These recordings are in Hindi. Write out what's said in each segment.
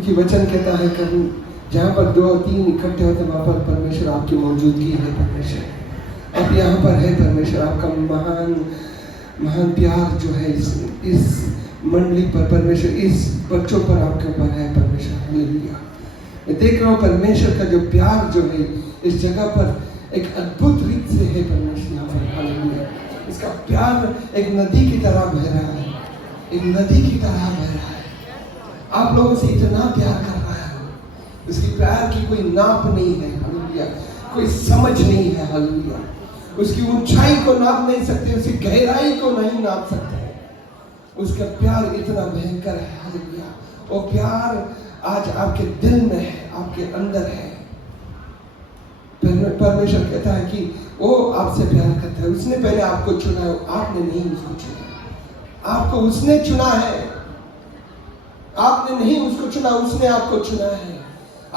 कि वचन कहता है कभी जहाँ पर 2 और 3 इकट्ठे होते वहाँ पर परमेश्वर आपकी मौजूदगी है। परमेश्वर अब यहाँ पर है। परमेश्वर आपका महान महान प्यार जो है इस मंडली पर, परमेश्वर इस बच्चों पर आपके ऊपर है। परमेश्वर हालेलुया। मैं देख रहा हूँ परमेश्वर का जो प्यार जो है इस जगह पर एक अद्भुत रीत से है। परमेश्वर यहाँ पर हालेलुया। इसका प्यार एक नदी की तरह बह रहा है, एक नदी की तरह बह रहा है। आप लोगों से इतना प्यार कर रहा है, उसकी प्यार की कोई नाप नहीं है। हालेलुया। कोई समझ नहीं है। हालेलुया। उसकी ऊंचाई को नाप नहीं सकते, उसकी गहराई को नहीं नाप सकते। उसका प्यार इतना भयंकर है। हालेलुया। वो प्यार आज आपके दिल में है, आपके अंदर है। परमेश्वर कहता है कि वो आपसे प्यार करता है। उसने पहले आपको चुना है, आपने नहीं उसको चुना। आपको उसने चुना है, आपने नहीं उसको चुना, उसने आपको चुना है।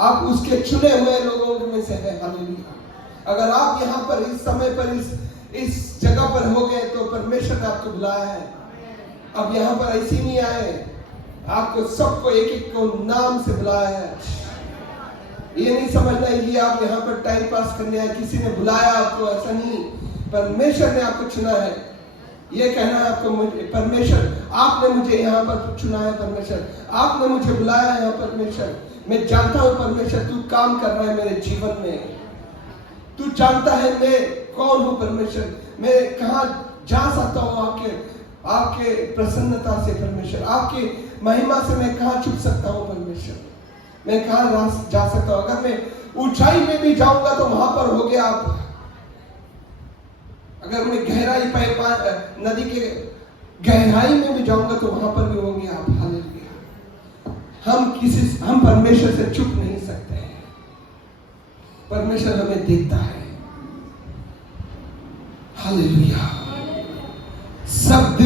आप उसके चुने हुए लोगों में से हैं। हालेलुया। अगर आप यहाँ पर इस समय पर इस जगह पर हो गए तो परमेश्वर ने आपको बुलाया है। अब यहाँ पर ऐसे नहीं आए, आपको सबको एक एक को नाम से बुलाया है। ये नहीं समझना है कि आप यहाँ पर टाइम पास करने आए, किसी ने बुलाया आपको, ऐसा नहीं। परमेश्वर ने आपको चुना है। ये कहना है आपको, परमेश्वर आपने मुझे यहाँ पर चुना है। परमेश्वर आपने मुझे बुलाया है। परमेश्वर मैं जानता हूँ परमेश्वर तू काम कर रहा है मेरे जीवन में। तू जानता है मैं कौन हूँ। परमेश्वर मैं कहाँ जा सकता हूँ आपके प्रसन्नता से। परमेश्वर आपके महिमा से मैं कहाँ छुप सकता हूँ। परमेश्वर मैं कहाँ जा सकता हूँ। अगर मैं ऊंचाई में भी जाऊंगा तो वहां पर होगे आप। अगर मैं गहराई नदी के गहराई में भी जाऊंगा तो वहां पर भी होंगे आप। हालेलुया। हम परमेश्वर से छुप नहीं सकते हैं। परमेश्वर हमें देखता है। हालेलुया। सब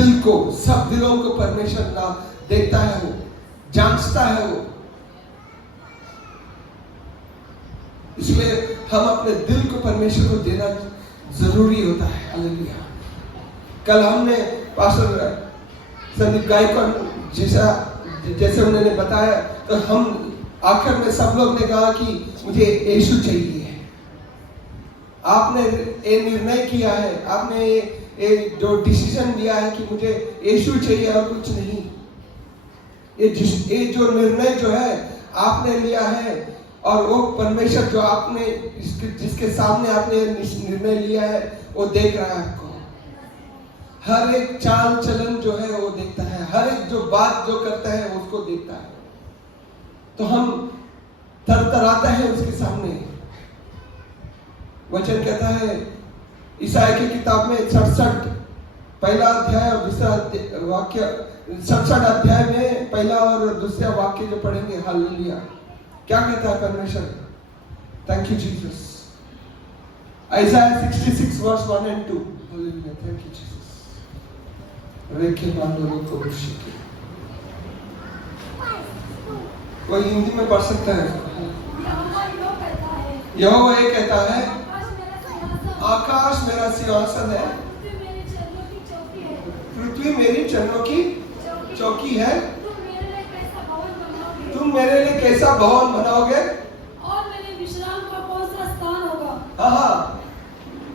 दिलों को परमेश्वर ना देखता है, वो जांचता है वो। इसलिए हम अपने दिल को परमेश्वर को देना जरूरी होता है। हालेलुया। कल हमने पास्टर संदीप गायकवाड़ जैसे उन्होंने बताया, तो हम आखिर में सब लोग ने कहा कि मुझे यीशु चाहिए। आपने ये निर्णय किया है, आपने ये जो डिसीजन लिया है कि मुझे यीशु चाहिए और कुछ नहीं। ये जो निर्णय जो है आपने लिया है, और वो परमेश्वर जो आपने जिसके सामने आपने निर्णय लिया है वो देख रहा है आपको। हर एक चाल चलन जो है वो देखता है, हर एक जो बात जो करता है उसको देखता है। तो हम थरथराते हैं उसके सामने। वचन कहता है ईसाया की किताब में 67 पहला अध्याय और दूसरा वाक्य, 67 अध्याय में पहला और दूसरा वाक्य जो पढ़ेंगे। हालेलुया। क्या कहता है परमेश्वर? Thank you Jesus. Isaiah 66 verse 1 और 2। हालेलुया। Thank you Jesus. रेखे बांधो को शिके। कोई हिंदी में पढ़ सकता है? यहोवा ये कहता है, आकाश मेरा सिंहासन है, पृथ्वी मेरी चरणों की चौकी है। तुम मेरे लिए कैसा भवन बनाओगे? और मेरे विश्राम का कौन सा स्थान होगा? हाँ,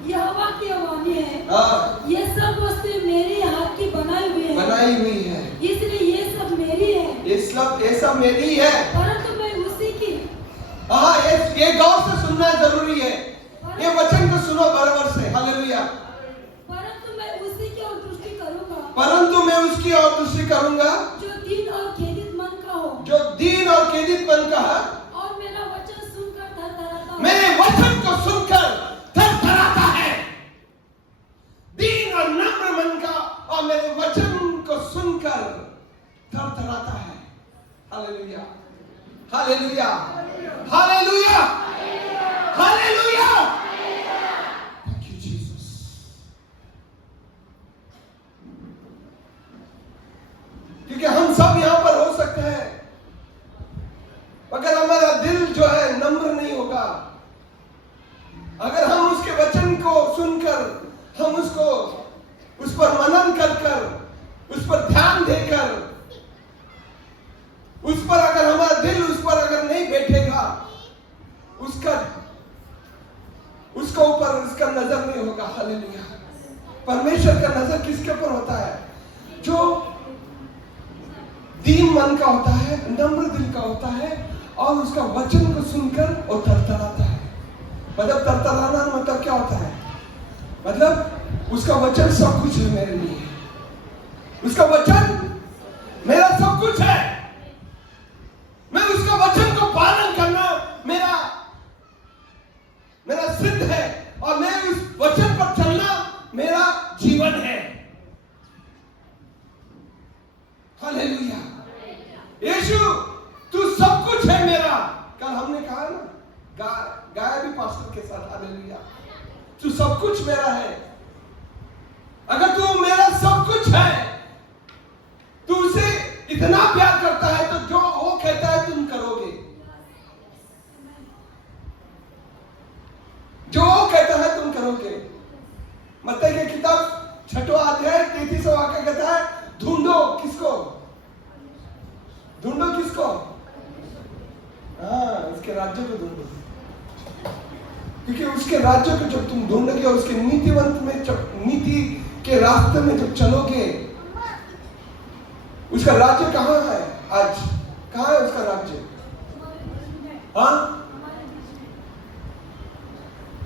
यहोवा की वाणी है। हाँ, ये सब वस्तु मेरी हाथ की बनाई हुई है। इसलिए ये सब मेरी है। ये सब मेरी है। परंतु मैं उसी की। हाँ, ये गौर से सुनना जरूरी है। ये वचन को सुनो बराबर से। हालेलुया। परंतु मैं उसी की ओर दृष्टि करूंगा। परंतु मैं उसकी ओर दृष्टि करूंगा जो दीन और खेदित मन का हो। जो दीन और खेदित मन का है। और मेरा वचन सुनकर थरथराता है। मेरे वचन को सुनकर थरथराता है। दीन और नम्र मन का और मेरे वचन को सुनकर थरथराता है। Hallelujah. Hallelujah. Hallelujah. Hallelujah. Thank you Jesus. क्योंकि हम सब यहां पर हो सकते हैं, अगर हमारा दिल जो है नम्र नहीं होगा, अगर हम उसके वचन को सुनकर, हम उस पर मनन कर उस पर ध्यान देकर, उस पर अगर हमारा दिल उस हालेलुया। परमेश्वर का नजर किसके ऊपर होता है? जो दीन मन का होता है, नम्र दिल का होता है और उसका वचन को सुनकर वो तरतराता है। मतलब तरतराना मतलब क्या होता है? मतलब उसका वचन सब कुछ है मेरे लिए, उसका वचन मेरा सब कुछ है। मैं उसका वचन को पालन करना मेरा सिद्ध है और मैं उस वचन पर चलना मेरा जीवन है। हालेलुया। यीशु तू सब कुछ है मेरा। कल हमने कहा ना, गाया भी पास्टर के साथ, हालेलुया। तू सब कुछ मेरा है। अगर तू मेरा सब कुछ है, तू उसे इतना प्यार करता है तो जो वो कहता है तुम करोगे, जो वो कहता है तुम करोगे। मत्ती की किताब 6वां अध्याय 33वां वाक्य कहता है, ढूंढो किसको? ढूंढो किसको? हाँ, उसके राज्य को ढूंढो, क्योंकि उसके राज्य को जब तुम ढूंढोगे और उसके नीति के रास्ते में जब चलोगे, उसका राज्य कहाँ है? आज कहाँ है उसका राज्य? हाँ,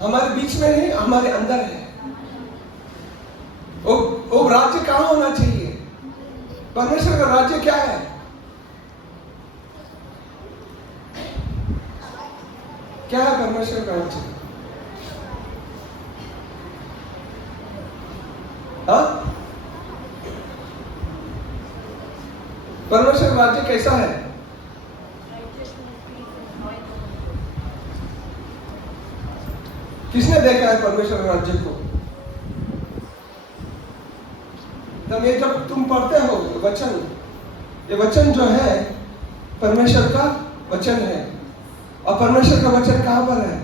हमारे बीच में नहीं, हमारे अंदर है। वो राज्य कहाँ होना चाहिए? परमेश्वर का राज्य क्या है? क्या है परमेश्वर का राज्य? हाँ, परमेश्वर का राज्य कैसा है? किसने देखा है परमेश्वर के राज्य को? तब ये जब तुम पढ़ते हो वचन, ये वचन जो है परमेश्वर का वचन है। और परमेश्वर का वचन कहां पर है?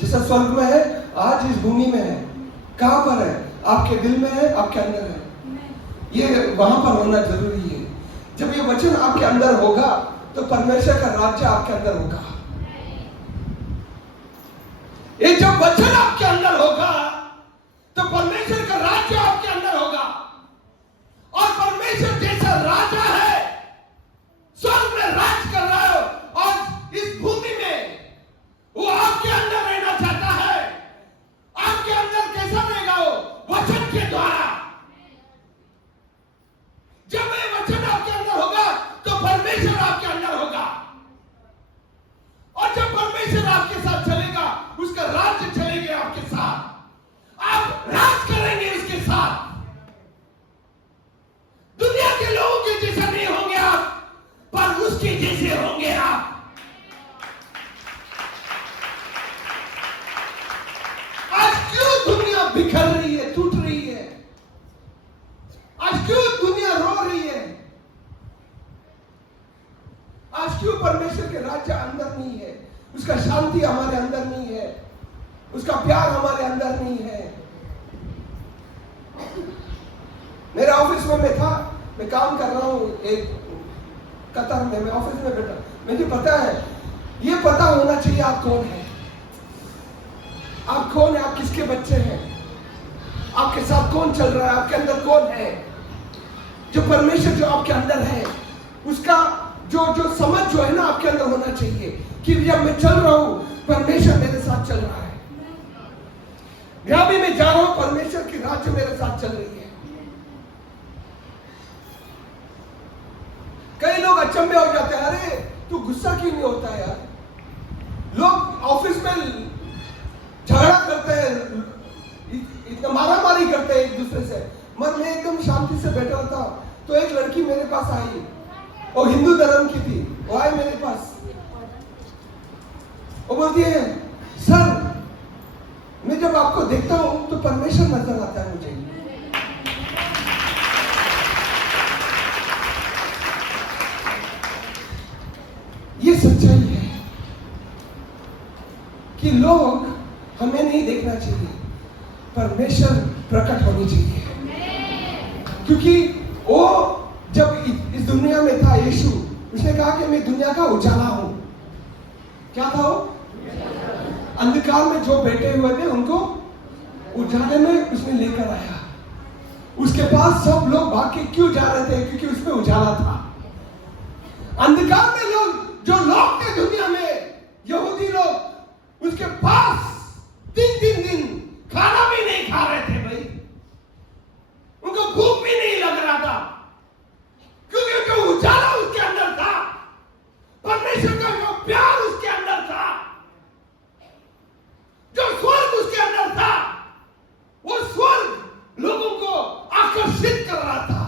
जैसा स्वर्ग में है, आज इस भूमि में है। कहां पर है? आपके दिल में है, आपके अंदर है। ये वहां पर होना जरूरी है। जब ये वचन आपके अंदर होगा तो परमेश्वर का राज्य आपके अंदर होगा। ये जब वचन आपके अंदर होगा तो परमेश्वर का राज्य आपके अंदर होगा। और परमेश्वर जैसा राजा है, स्वर्ग में राज कर रहा है और इस भूमि में वो आपके अंदर रहना चाहता है। आपके अंदर कैसा रहेगा वो? वचन के द्वारा। जब ये वचन आपके अंदर होगा तो परमेश्वर आपके अंदर होगा। और जब परमेश्वर आपके साथ चलेगा, उसका राज्य चलेंगे आपके साथ, आप राज करेंगे उसके साथ। दुनिया के लोगों के जैसा नहीं होंगे आप, पर उसके जैसे होंगे आप। आज क्यों दुनिया बिखर रही है, टूट रही है? आज क्यों दुनिया रो रही है? आज क्यों परमेश्वर के राज्य अंदर नहीं है? उसका शांति हमारे अंदर नहीं है, उसका प्यार हमारे अंदर नहीं है। मेरे ऑफिस में मैं काम कर रहा हूँ एक कतर में, मैं ऑफिस में बैठा, मुझे पता है, ये पता होना चाहिए आप कौन है। आप कौन है? आप किसके बच्चे हैं? आपके साथ कौन चल रहा है? आपके अंदर कौन है? जो परमेश्वर जो आपके अंदर है, उसका जो समझ जो है ना आपके अंदर होना चाहिए कि जब मैं चल रहा हूं, परमेश्वर मेरे साथ चल रहा है। जहां भी मैं जा रहा हूं, परमेश्वर की राज्य मेरे साथ चल रही है। कई लोग अचंभे हो जाते हैं, अरे तू गुस्सा क्यों नहीं होता यार? लोग ऑफिस में झगड़ा करते हैं, इतना मारामारी करते हैं एक दूसरे से, मगर मैं एकदम शांति से बैठा था। तो एक लड़की मेरे पास आई, वो हिंदू धर्म की थी, वो आई मेरे पास, वो बोलती है, सर मैं जब आपको देखता हूं तो परमेश्वर नजर आता है मुझे। ये सच्चाई है कि लोग हमें नहीं देखना चाहिए, परमेश्वर प्रकट होनी चाहिए। क्योंकि वो जब इस दुनिया में था, यीशु, उसने कहा कि मैं दुनिया का उजाला हूं। क्या था वो? अंधकार में जो बैठे हुए थे उनको उजाले में उसने लेकर आया। उसके पास सब लोग भाग के क्यों जा रहे थे? क्योंकि उसमें उजाला था। अंधकार में लोग जो लोग थे दुनिया में, यहूदी लोग, उसके पास 3 दिन खाना भी नहीं खा रहे थे भाई। उनको भूख भी नहीं लग रहा था, क्योंकि जो उजाला उसके अंदर था, परमेश्वर का जो प्यार उसके अंदर था, जो स्वर्ग उसके अंदर था, वो स्वर्ग लोगों को आकर्षित कर रहा था।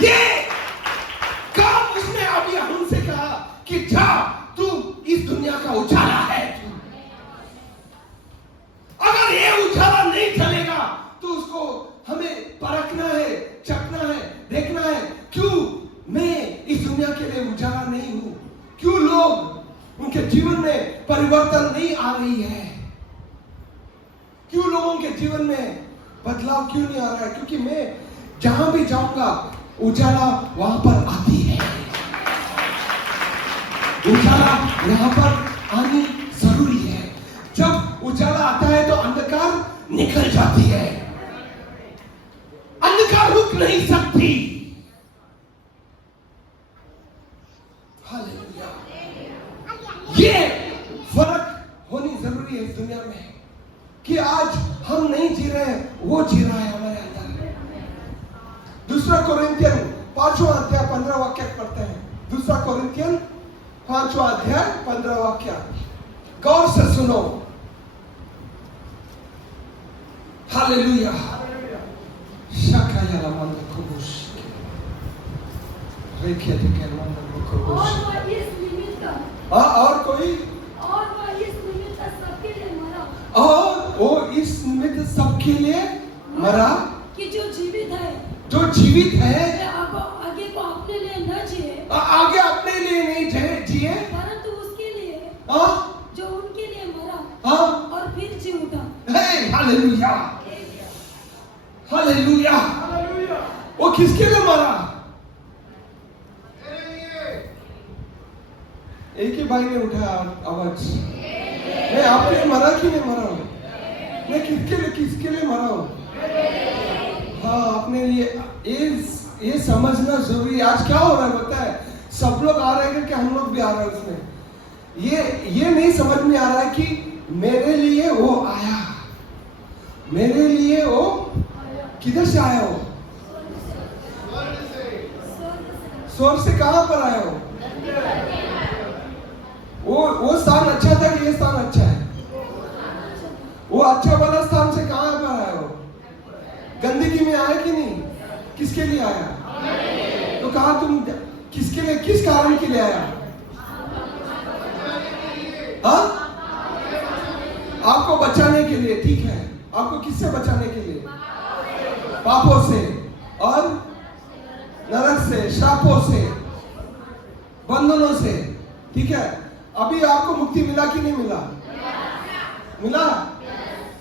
ये काम उसने अभी हमसे कहा कि जा, तू इस दुनिया का उजाला है। अगर ये उजाला नहीं चलेगा तो उसको हमें परखना है, चखना है, देखना है, क्यों मैं इस दुनिया के लिए उजाला नहीं हूं? क्यों लोग उनके जीवन में परिवर्तन नहीं आ रही है? क्यों लोगों के जीवन में बदलाव क्यों नहीं आ रहा है? क्योंकि मैं जहां भी जाऊंगा उजाला वहां पर आती है। उजाला यहां पर आनी जरूरी है। जब उजाला आता है तो अंधकार निकल जाती है। अंधकार रुक नहीं सकती। हालेलुया। ये फर्क होनी जरूरी है इस दुनिया में कि आज हम नहीं जी रहे हैं, वो जी रहा है हमारे अंदर। दूसरा कोरिन्थियन 5वां अध्याय 15 वाक्य पढ़ते हैं। दूसरा कोरिन्थियन 5वां अध्याय 15 वाक्य गौर से सुनो। हालेलुया। शाकाया मंद खुबुश रेखे के मंद खुबुश। और इस निमित्त, और कोई, और वह इस निमित्त सबके लिए मरा, और वो इस निमित्त सबके लिए मरा कि जो जीवित है, जो जीवित है आगे को अपने लिए न जिए, आगे अपने लिए नहीं जिए, परंतु उसके लिए जो उनके लिए मरा और फिर जी उठा। Hallelujah, hallelujah. वो किसके लिए मरा? एक ही भाई ने उठाया आवाज, मैं आपके लिए मरा कि नहीं मरा हूं? मैं किसके लिए मरा हूं? हाँ, अपने लिए। ये समझना जरूरी है। आज क्या हो रहा है पता है? सब लोग आ रहे हैं कि हम लोग भी आ रहे हैं उसमें। ये नहीं समझ में आ रहा है कि मेरे लिए वो आया, मेरे लिए वो किधर से आया? स्वर्ग से कहां पर आया वो स्थान अच्छा था कि ये स्थान अच्छा है? वो अच्छा वाला स्थान से कहां पर आया? गंदगी में आया कि नहीं? किसके लिए आया? तो कहा तुम किसके लिए, किस कारण के लिए आया? हाँ, आपको बचाने के लिए। ठीक है, आपको किससे बचाने के लिए? पापों से और नरक से, श्रापों से, बंधनों से। ठीक है, अभी आपको मुक्ति मिला कि नहीं मिला? मिला?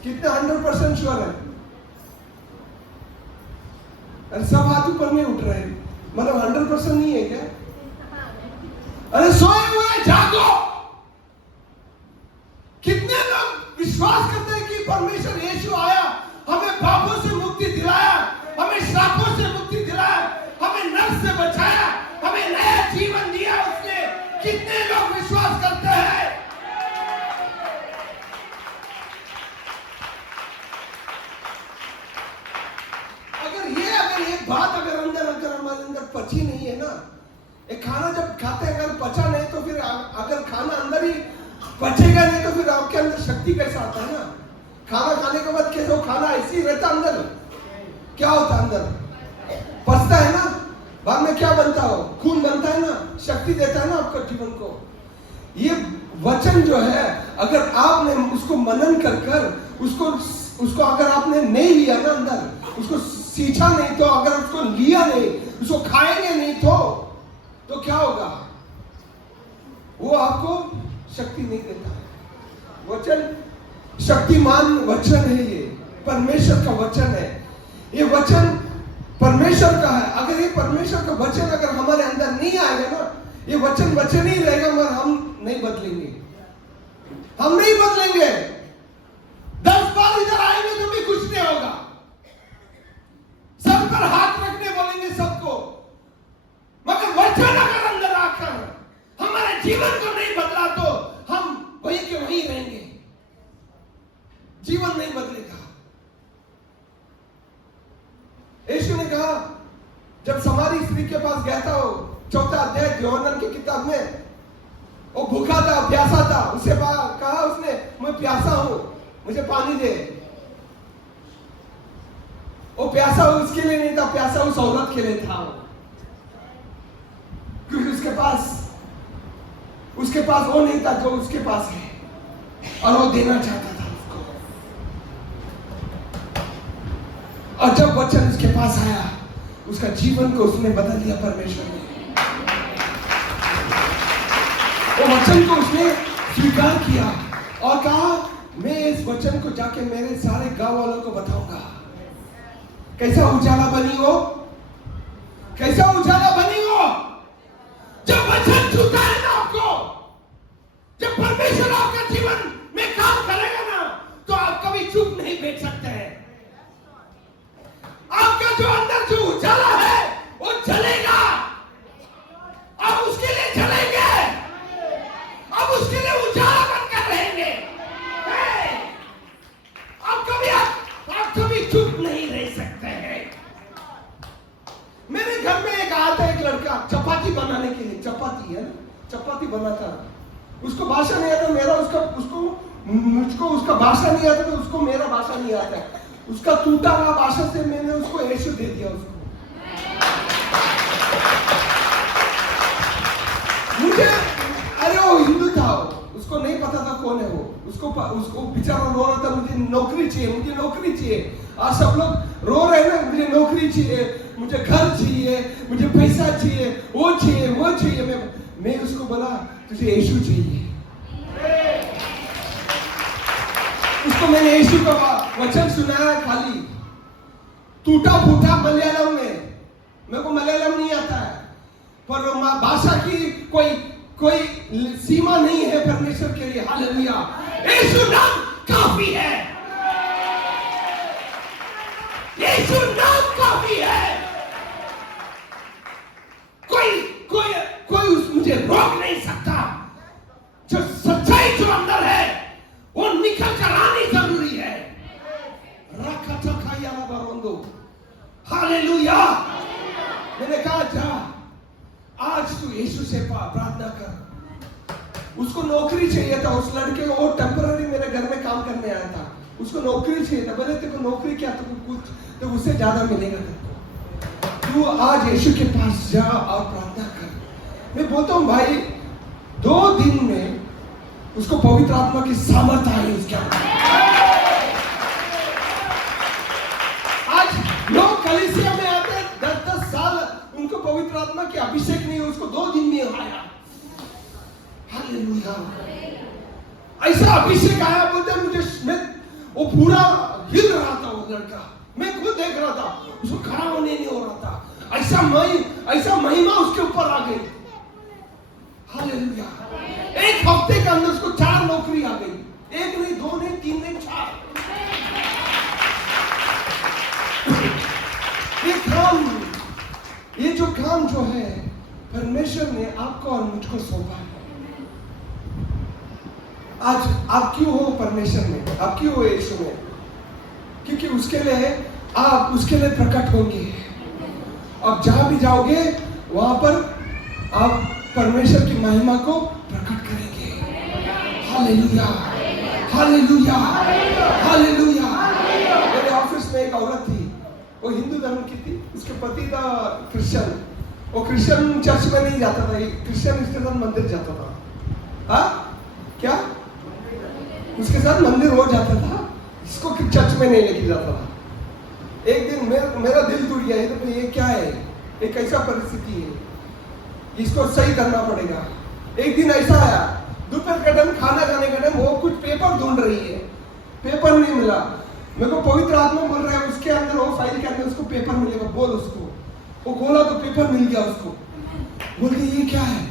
कितने 100% श्योर है? अरे सब हाथ ऊपर नहीं उठ रहे हैं, मतलब 100% नहीं है क्या? अरे सोए हुए जागो। कितने लोग विश्वास करते हैं कि परमेश्वर यीशु आया, हमें पापों से मुक्ति दिलाया, हमें श्रापों से मुक्ति दिलाया, हमें नरक से बचाया, हमें नया जीवन दिया उसने? कितने लोग विश्वास करते हैं? अगर ये बात अगर हमारे अंदर पची नहीं है ना, एक खाना जब खाते हैं अगर पचा नहीं तो फिर अगर खाना अंदर ही पचेगा नहीं तो फिर आपके अंदर शक्ति कैसे आता है ना? खाना खाने के बाद कैसे वो खाना ऐसे ही रहता अंदर? क्या होता अंदर? पचता है ना, बाद में क्या बनता हो? खून बनता है ना, शक्ति देता है ना आपके जीवन को। ये वचन जो है अगर आपने उसको मनन कर उसको अगर आपने नहीं लिया ना अंदर, उसको सींचा नहीं, तो अगर उसको लिया नहीं, उसको खाएंगे नहीं तो क्या होगा? वो आपको शक्ति नहीं देता। वचन शक्तिमान वचन है, ये परमेश्वर का वचन है। ये वचन परमेश्वर का है। अगर ये परमेश्वर का वचन अगर हमारे अंदर नहीं आएगा ना, ये वचन ही रहेगा मगर हम नहीं बदलेंगे। हम नहीं बदलेंगे। 10 बार इधर आएंगे तो भी कुछ नहीं होगा। सर पर हाथ रखने बोलेंगे सबको, मगर वचन अगर अंदर आकर हमारे जीवन को नहीं बदला तो हम वहीं के वहीं रहेंगे, जीवन नहीं बदलेगा। यीशु ने कहा, जब समारी स्त्री के पास गया था, 4 अध्याय यूहन्ना की किताब में, वो भूखा था, प्यासा था, उसे कहा उसने, मैं प्यासा हूं, मुझे पानी दे। वो प्यासा उसके लिए नहीं था, प्यासा उस औरत के लिए था, क्योंकि उसके पास वो नहीं था जो उसके पास है, और वो देना चाहता था उसको। और जब वचन उसके पास आया, उसका जीवन को उसने बदल दिया परमेश्वर ने। वो वचन को उसने स्वीकार किया और कहा, मैं इस वचन को जाके मेरे सारे गांव वालों को बताऊंगा। कैसा उजाला बनी हो, कैसा उजाला बनी हो। जब वचन छूता है ना आपको, जब परमेश्वर आपका जीवन में काम करेगा ना, तो आप कभी चुप नहीं बैठ सकते हैं। आपका जो अंदर जो उजाला है वो जलेगा, आप उसके लिए जलेंगे, आप उसके लिए उजाला बनकर रहेंगे। आप कभी चुप नहीं रह सकते हैं। मेरे घर में एक आया था, एक लड़का चपाती बनाने के लिए, चपाती है ना, चपाती बनाता, उसको भाषा नहीं आता, मुझको उसका भाषा नहीं आता, तो उसको मेरा भाषा नहीं आता। उसका टूटा हुआ भाषा से मैंने उसको यीशु दे दिया। मुझे, अरे वो हिंदू था, उसको नहीं पता था कौन है वो, उसको बेचारा रो रहा था, मुझे नौकरी चाहिए, मुझे नौकरी चाहिए। आज सब लोग रो रहे हैं ना, मुझे नौकरी चाहिए, मुझे घर चाहिए, मुझे पैसा चाहिए, वो चाहिए, वो चाहिए। मैं उसको बोला, तुझे यीशु चाहिए। उसको मैंने यीशु का वचन सुनाया, खाली टूटा फूटा मलयालम में, मेरे को मलयालम नहीं आता है, पर भाषा की कोई सीमा नहीं है परमेश्वर के लिए। हालेलुया, यीशु नाम काफी है, यीशु नाम काफी है। कोई मुझे रोक नहीं सकता। जो सच्चाई जो अंदर है वो निकल कर आनी जरूरी है। हालेलुया। मैंने कहा, जा आज तू यीशु से प्रार्थना कर। उसको नौकरी चाहिए था, उस लड़के को, वो टेम्पररी मेरे घर में काम करने आया था, उसको नौकरी चाहिए था। बोले, तेरे को नौकरी क्या, तो कुछ तो उससे ज्यादा मिलेगा तेरे को, तू आज यीशु के पास जा और प्रार्थना कर। मैं बोलता हूँ भाई, 2 दिन में उसको पवित्र आत्मा की सामर्थ्य आई उसके अंदर। आज लोग कलीसिया में आते हैं, 10-10 साल उनको पवित्र आत्मा की अभिषेक नहीं, उसको 2 दिन में आया। हालेलुया, ऐसा अभिषेक आया। बोलते मुझे, वो पूरा हिल रहा था वो लड़का, मैं खुद देख रहा था, उसको खड़ा होने नहीं हो रहा था। ऐसा महिमा उसके ऊपर आ गई। हालेलुया, 1 हफ्ते के अंदर उसको 4 नौकरी आ गई, 1 नहीं, 2 नहीं, 3 नहीं, 4। ये जो काम जो है परमेश्वर ने आपको और मुझको सौंपा है। आज आप क्यों हो परमेश्वर में, आप क्यों हो यीशु में? क्योंकि उसके लिए आप उसके लिए प्रकट होंगे। आप जहां भी जाओगे वहां पर आप परमेश्वर की महिमा को प्रकट करेंगे। Hallelujah, hallelujah, hallelujah. मेरे ऑफिस में एक औरत थी, वो हिंदू धर्म की थी, उसके पति था क्रिश्चियन। वो क्रिश्चियन चर्च में नहीं जाता था, क्रिश्चियन उसके साथ मंदिर जाता था। हाँ क्या, उसके साथ मंदिर हो जाता था, इसको चर्च में नहीं लेके जाता था। एक दिन मेरा दिल टूट गया, ये क्या है, ये कैसा परिस्थिति है, इसको सही करना पड़ेगा। एक दिन ऐसा आया, दोपहर का टाइम, खाना खाने का टाइम, वो कुछ पेपर ढूंढ रही है, पेपर नहीं मिला। मेरे को पवित्र आत्मा बोल रहा है, उसके अंदर वो फाइल के अंदर उसको पेपर मिलेगा, बोल उसको। वो बोला तो पेपर मिल गया उसको। बोल के, ये क्या है,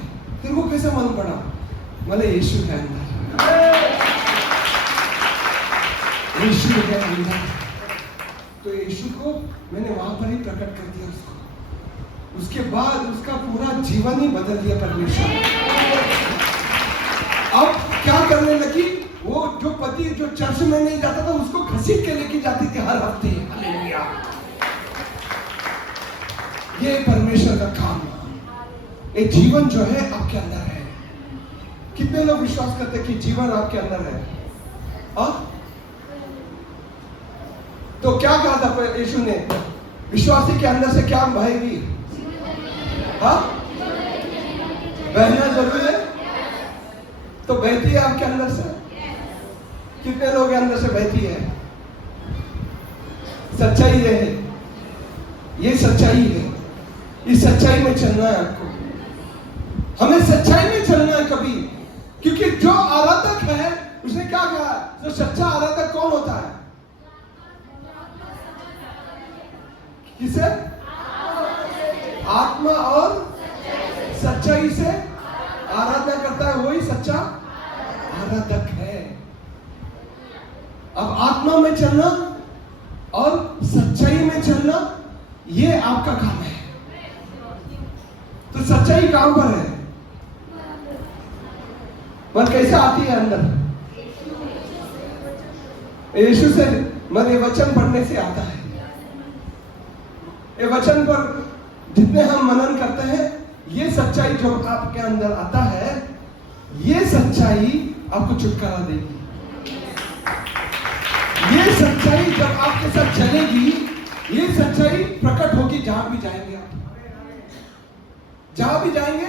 तेरे को कैसे मालूम पड़ा? बोले, यीशु है अंदर। यीशु के अंदर। तो यीशु को मैंने वहां पर ही प्रकट कर दिया उसको। उसके बाद उसका पूरा जीवन ही बदल दिया परमेश्वर। अब क्या करने लगी, वो जो पति जो चर्च में नहीं जाता था उसको घसीट के लेके जाती थी हर हफ्ते। हालेलुया। ये परमेश्वर का काम है। ये जीवन जो है आपके अंदर है। कितने लोग विश्वास करते हैं कि जीवन आपके अंदर है? तो क्या कहा था यीशु ने? विश्वासी के अंदर से क्या बहेगी? बहना जरूरी है। तो बहती है आपके अंदर से? कितने लोग अंदर से बहती है? सच्चाई ये है, ये सच्चाई है। इस सच्चाई में चलना है आपको। हमें सच्चाई में चलना है कभी, क्योंकि जो आराधक है उसने क्या कहा? जो सच्चा आराधक कौन होता है? किसे? आत्मा और सच्चाई से आराधना करता है, वही सच्चा आराधक है। अब आत्मा में चलना और सच्चाई में चलना ये आपका काम है। तो सच्चाई कहां पर है? पर कैसे आती है अंदर? यीशु से ये वचन पढ़ने से आता है। ये वचन पर जितने हम मनन करते हैं, ये सच्चाई जो आपके अंदर आता है, ये सच्चाई आपको छुटकारा देगी। ये सच्चाई जब आपके साथ चलेगी, ये सच्चाई प्रकट होगी जहां भी जाएंगे आप। जहां भी जाएंगे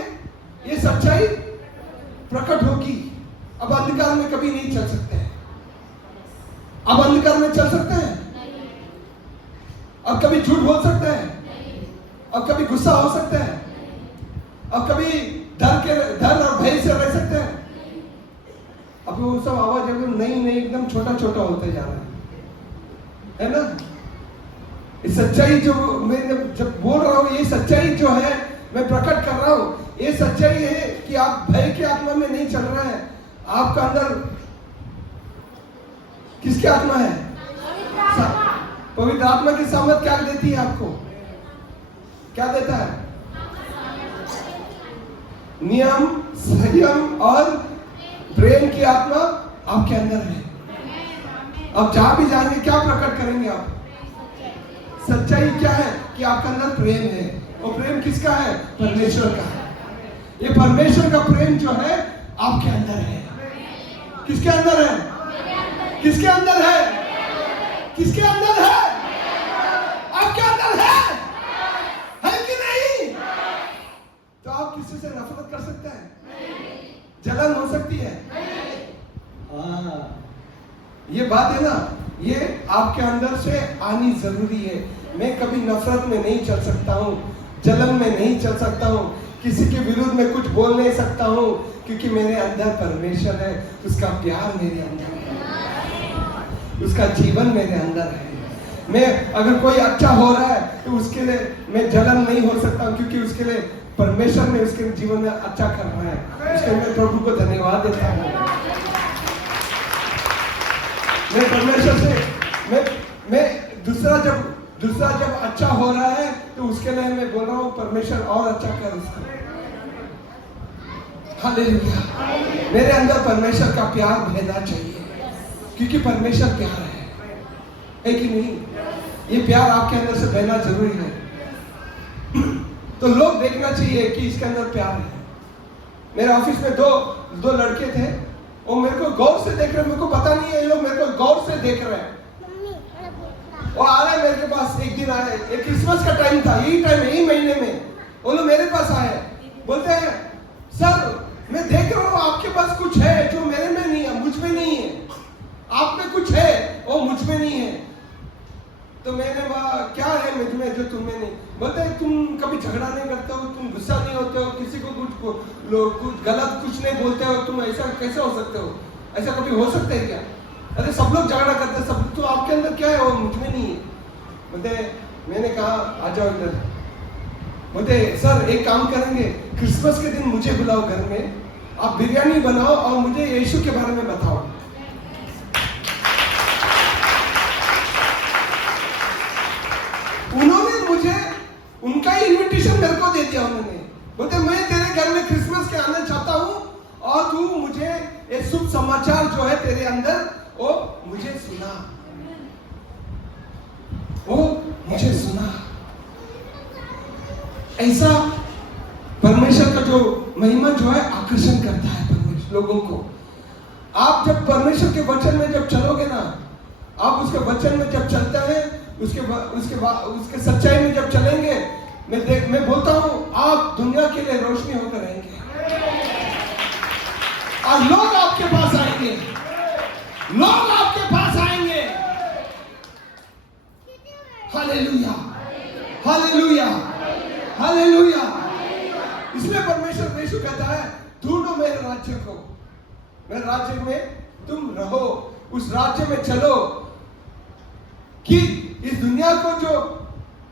ये सच्चाई प्रकट होगी। अब अंधकार में कभी नहीं चल सकते हैं। अब अंधकार में चल सकते हैं? अब कभी झूठ बोल सकते हैं? अब कभी गुस्सा हो सकते हैं? अब कभी डर और भय से रह सकते हैं? अब वो सब आवाज नहीं एकदम छोटा छोटा होते जा रहा है ना? ये सच्चाई जो मैं जब बोल रहा हूं, ये सच्चाई जो है मैं प्रकट कर रहा हूं, ये सच्चाई है कि आप भय के आत्मा में नहीं चल रहे हैं। आपका अंदर किसकी आत्मा है? पवित्र आत्मा की सामर्थ क्या देती है आपको? क्या देता है? नियम, संयम और प्रेम की आत्मा आपके अंदर है। अब जहां भी जाएंगे क्या प्रकट करेंगे आप? सच्चाई क्या है कि आपके अंदर प्रेम है। और प्रेम किसका है? परमेश्वर का है। ये परमेश्वर का प्रेम जो है आपके अंदर है। किसके अंदर है? किसके अंदर है? किसके अंदर है? आपके अंदर है कि नहीं? तो आप किसी से नफरत कर सकते हैं? जलन हो सकती है? हाँ, ये बात है ना, ये आपके अंदर से आनी जरूरी है। मैं कभी नफरत में नहीं चल सकता हूँ, जलन में नहीं चल सकता हूँ, किसी के विरुद्ध में कुछ बोल नहीं सकता हूँ, क्योंकि मेरे अंदर परमेश्वर है। उसका प्यार मेरे अंदर है, उसका जीवन मेरे अंदर है। मैं अगर कोई अच्छा हो रहा है तो उसके लिए मैं जलन नहीं हो सकता हूँ, क्योंकि उसके लिए परमेश्वर ने उसके जीवन में अच्छा कर रहा है। उसके मैं प्रभु को धन्यवाद देता हूँ। मैं परमेश्वर से मैं दूसरा जब अच्छा हो रहा है तो उसके लिए मैं बोल रहा हूँ परमेश्वर और अच्छा कर उसको। हालेलुया। मेरे अंदर परमेश्वर का प्यार बहना चाहिए, क्योंकि परमेश्वर प्यार है कि नहीं? ये प्यार आपके अंदर से बहना जरूरी है। तो लोग देखना चाहिए कि इसके अंदर प्यार है। मेरे ऑफिस में दो लड़के थे, वो मेरे को गौर से देख रहे, मेरे को पता नहीं है ये लोग मेरे को गौर से देख रहे हैं। वो आ रहे मेरे पास, एक दिन आए, एक क्रिसमस का टाइम था, यही महीने में वो लोग मेरे पास आए, बोलते हैं सर मैं देख रहा हूँ आपके पास कुछ है जो मेरे में नहीं है, मुझ में नहीं है। आप में कुछ है वो मुझ में नहीं है। तो मैंने क्या है मुझ में जो तुम में नहीं? बोलते तुम कभी झगड़ा नहीं करते हो, तुम गुस्सा नहीं होते हो, किसी को कुछ गलत कुछ नहीं बोलते हो, तुम ऐसा कैसे हो सकते हो? ऐसा कभी हो सकता है क्या? अरे सब लोग झगड़ा करते हैं, सब तो आपके अंदर क्या है वो मुझ में नहीं है। बोलते मैंने कहा आ जाओ इधर। बोलते सर एक काम करेंगे, क्रिसमस के दिन मुझे बुलाओ घर में, आप बिरयानी बनाओ और मुझे यीशु के बारे में बताओ। दिया उन्होंने। बोलते मैं तेरे घर में क्रिसमस के आना चाहता हूं और तू मुझे एक शुभ समाचार जो है तेरे अंदर वो मुझे सुना, वो मुझे सुना। ऐसा परमेश्वर का जो महिमा जो है आकर्षण करता है परमेश्वर लोगों को। आप जब परमेश्वर के वचन में जब चलोगे ना, आप उसके वचन में जब चलते हैं, उसके सच्चाई में जब चलेंगे, मैं बोलता हूं आप दुनिया के लिए रोशनी होकर रहेंगे और लोग आपके पास आएंगे, लोग आपके पास आएंगे। Hallelujah, hallelujah, hallelujah. इसलिए परमेश्वर यीशु कहता है ढूंढो मेरे राज्य को, मेरे राज्य में तुम रहो, उस राज्य में चलो कि इस दुनिया को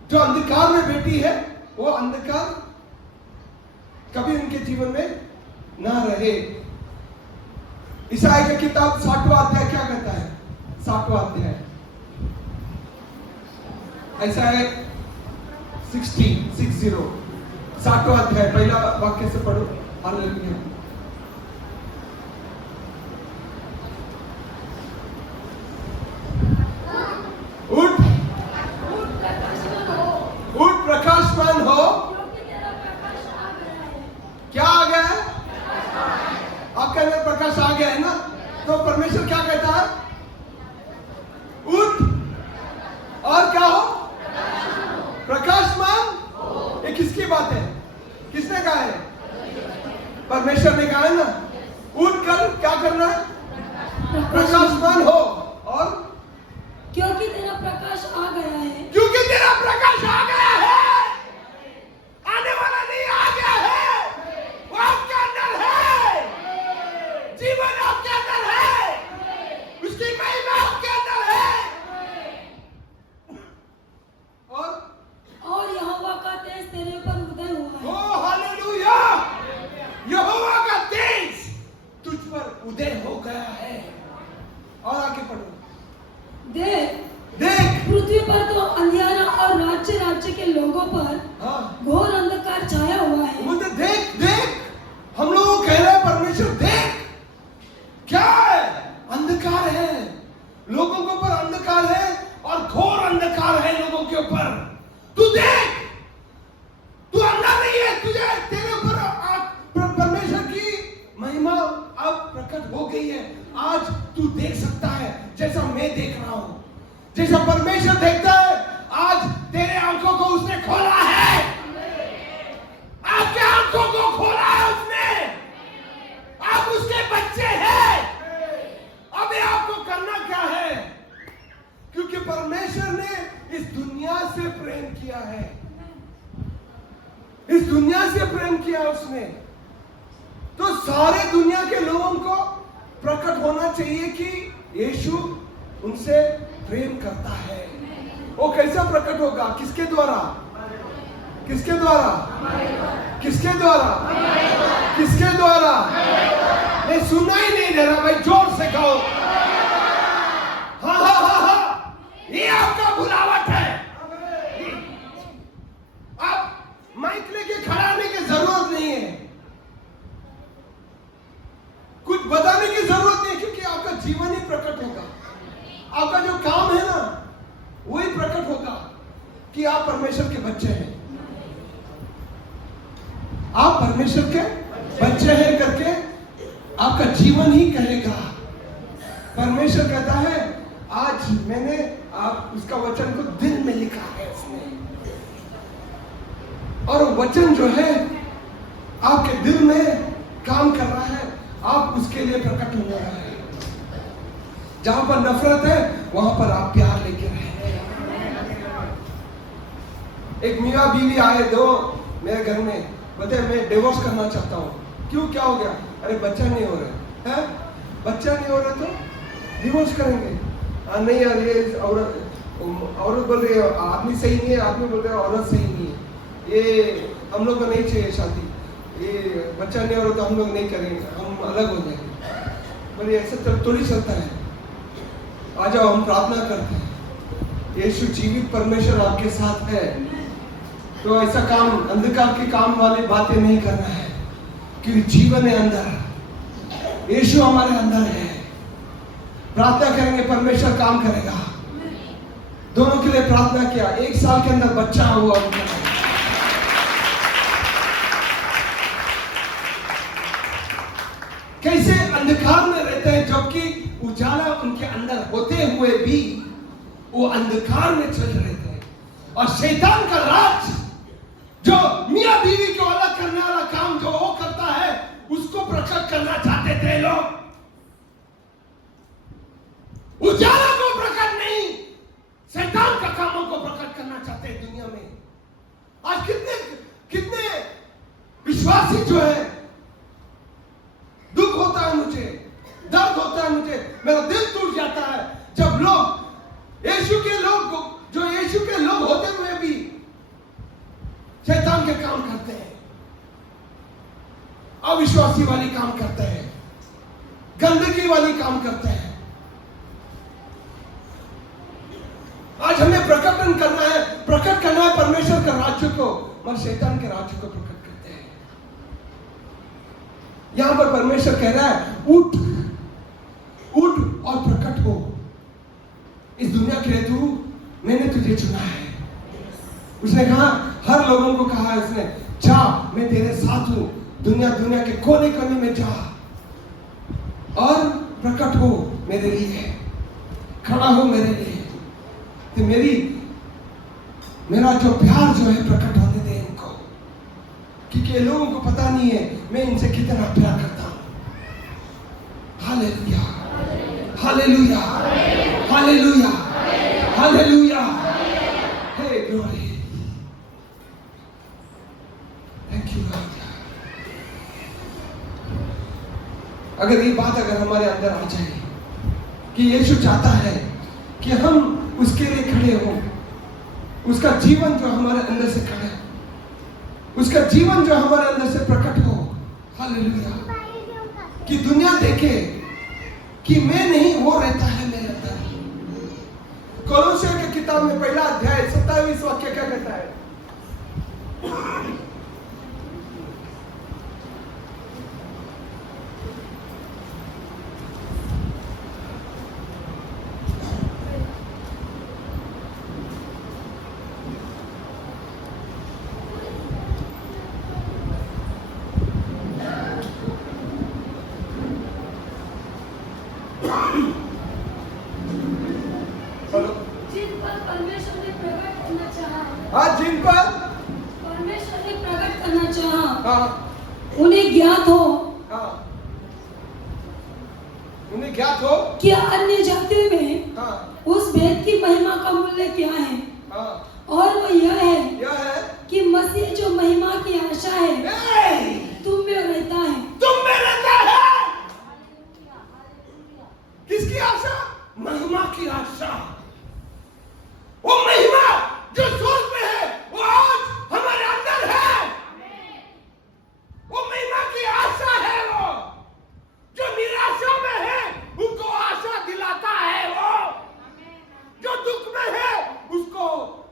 जो अंधकार में बैठी है वो अंधकार कभी उनके जीवन में ना रहे। ईसाई की किताब 60वां अध्याय क्या कहता है? 60वां अध्याय ऐसा है 60 60वां अध्याय पहला वाक्य से पढ़ो। हालेलुया। उठ उठ प्रकाशमान हो। क्या आ गया है? आपके अंदर प्रकाश आ गया है ना? तो परमेश्वर क्या कहता है? उठ और क्या हो? प्रकाशमान। ये किसकी बात है? किसने कहा है? परमेश्वर ने कहा है ना। उठ कर क्या करना है? प्रकाशमान हो। और क्योंकि तेरा प्रकाश आ गया है, क्योंकि तेरा प्रकाश आ गया है, आने वाला नहीं आ गया है, वो आपके अंदर है, जीवन आपके अंदर है, उसकी महिमा आपके अंदर है। और यहोवा का तेज तेरे पर उदय हुआ है। ओ हालेलुया, यहोवा का तेज तुझ पर उदय हो गया है। और आगे पढ़ो। देख देख पृथ्वी पर तो अंधियारा और राज्य राज्य के लोगों पर घोर अंधकार छाया हुआ है। बोलते देख देख, हम लोगों को कह रहे हैं परमेश्वर देख क्या है? अंधकार है, लोगों के ऊपर अंधकार है और घोर अंधकार है लोगों के ऊपर। तू देख, तू अंधा नहीं है, तुझे तेरे ऊपर परमेश्वर की महिमा अब प्रकट हो गई है। आज तू देख सकता है जैसा मैं देख रहा हूं, जैसा परमेश्वर देखता है। आज तेरे आंखों को उसने खोला है, आपके आंखों को खोला है उसने। आप उसके बच्चे हैं। अभी आपको करना क्या है? क्योंकि परमेश्वर ने इस दुनिया से प्रेम किया है, इस दुनिया से प्रेम किया उसने। तो सारे दुनिया के लोगों को प्रकट होना चाहिए कि यीशु उनसे प्रेम करता है। वो कैसा प्रकट होगा? किसके द्वारा? किसके द्वारा? किसके द्वारा? किसके द्वारा? नहीं, सुनना ही नहीं दे रहा भाई, जोर से कहो। हाँ हाँ हाँ हाँ, ये आपका बुलावट है। आप माइक लेके खड़ा होने की जरूरत नहीं है, कुछ बताने की जरूरत नहीं, क्योंकि आपका जीवन ही प्रकट होगा। आपका जो काम है ना वही प्रकट होगा कि आप परमेश्वर के बच्चे हैं। आप परमेश्वर के बच्चे हैं करके आपका जीवन ही कहेगा। परमेश्वर कहता है आज मैंने आप उसका वचन को दिल में लिखा है उसने, और वचन जो है आपके दिल में काम कर रहा है। आप उसके लिए प्रकट हो रहा है। जहां पर नफरत है वहां पर आप प्यार लेके रहे। एक मियां बीवी आए दो मेरे घर में, बोलते मैं डिवोर्स करना चाहता हूँ। क्यों, क्या हो गया? अरे बच्चा नहीं हो रहा है। बच्चा नहीं हो रहा तो डिवोर्स करेंगे। नहीं यार, ये औरत बोल रही है आदमी सही नहीं है, आदमी बोल रहे हैं औरत सही नहीं है, ये हम लोग को नहीं चाहिए शादी, ये बच्चा नहीं हो रहा तो हम लोग नहीं करेंगे, हम अलग हो जाएंगे। बोले ऐसा थोड़ी चलता है। आ जाओ, हम प्रार्थना करते हैं। यीशु जीवित परमेश्वर आपके साथ है। तो ऐसा काम, अंधकार के काम वाली बातें नहीं करना है, क्योंकि जीवन है अंदर, यीशु हमारे अंदर है। प्रार्थना करेंगे, परमेश्वर काम करेगा। दोनों के लिए प्रार्थना किया, 1 साल के अंदर बच्चा हुआ उनका। कैसे अंधकार में रहते हैं, जबकि उजाला उनके अंदर होते हुए भी वो अंधकार में चल रहे थे। और शैतान का राज, जो मियां बीवी को अलग करने वाला काम जो वो करता है, उसको प्रकट करना चाहते थे लोग। उजाला को प्रकट नहीं, शैतान का कामों को प्रकट करना चाहते हैं दुनिया में। आज कितने विश्वासी जो है, दुख होता है मुझे, दर्द होता है मुझे, मेरा दिल टूट जाता है जब लोग यीशु के लोग, जो यीशु के लोग होते हुए भी शैतान के काम करते हैं, अविश्वासी वाली काम करते हैं, गंदगी वाली काम करते हैं। आज हमें प्रकटन करना है, प्रकट करना है परमेश्वर के राज्य को, मगर शैतान के राज्य को प्रकट करते हैं। यहां पर परमेश्वर कह रहा है, उठ उठ और प्रकट हो। इस दुनिया के लिए मैंने तुझे चुना है। उसने कहा, हर लोगों को कहा है उसने, जा मैं तेरे साथ हूं, दुनिया के कोने कोने में जा और प्रकट हो मेरे लिए, खड़ा हो मेरे लिए। तो मेरा जो प्यार जो है प्रकट होने दे इनको, क्योंकि लोगों को पता नहीं है मैं इनसे कितना प्यार करता हूं। हालेलुया, हालेलुया, हालेलुया, हालेलुया, हे ग्लोरी, थैंक यू लॉर्ड। अगर ये बात अगर हमारे अंदर आ जाए कि यीशु चाहता है कि हम उसके लिए खड़े हो, उसका जीवन जो हमारे अंदर से खड़ा है, उसका जीवन जो हमारे अंदर से प्रकट हो, हालेलुया, कि दुनिया देखे कि मैं नहीं, वो रहता है मेरे अंदर। कोलोसियों की किताब में 1 अध्याय 27 वाक्य क्या कहता है? उन्हें ज्ञात हो, उन्हें ज्ञात हो कि अन्य जातियों में उस भेद की महिमा का मूल्य क्या है। और वो यह है कि मसीह जो महिमा की आशा है तुम में रहता है। तुम में रहता है। किसकी आशा? महिमा की आशा। वो महिमा जो स्वर्ग में है वो आज हमारे अंदर है। वो महिमा की आशा है, वो जो निराशा में है उनको आशा दिलाता है, वो जो दुख में है उसको,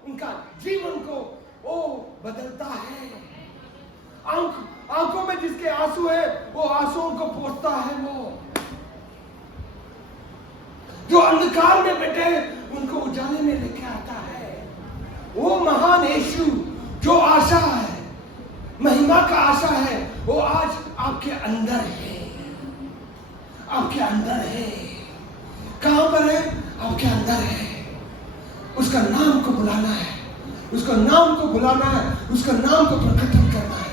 उनका जीवन को वो बदलता है। आंखों में जिसके आंसू है वो आंसुओं को पोंछता है। वो जो अंधकार में बैठे उनको उजाले में लेके आता है। वो महान यीशु जो आशा है, महिमा का आशा है, वो आज आपके अंदर है। आपके अंदर है। कहां पर है? आपके अंदर है। उसका नाम को बुलाना है, उसका नाम को बुलाना है, उसका नाम को प्रकटन करना है।